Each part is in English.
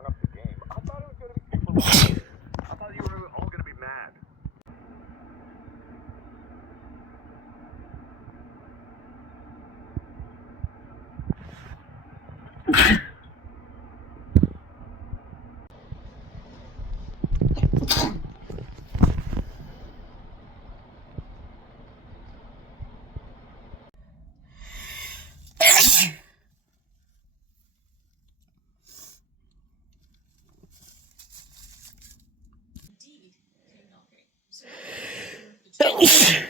hung up the game. I thought it was gonna be super long. I thought you were all gonna be mad. Indeed came knocking. So the another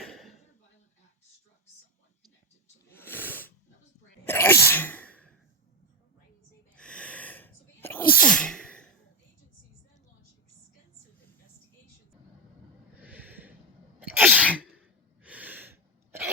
violent act struck someone connected to Laura. And that was Brandon. Crazy man. So federal agencies then launched extensive investigations. Hey!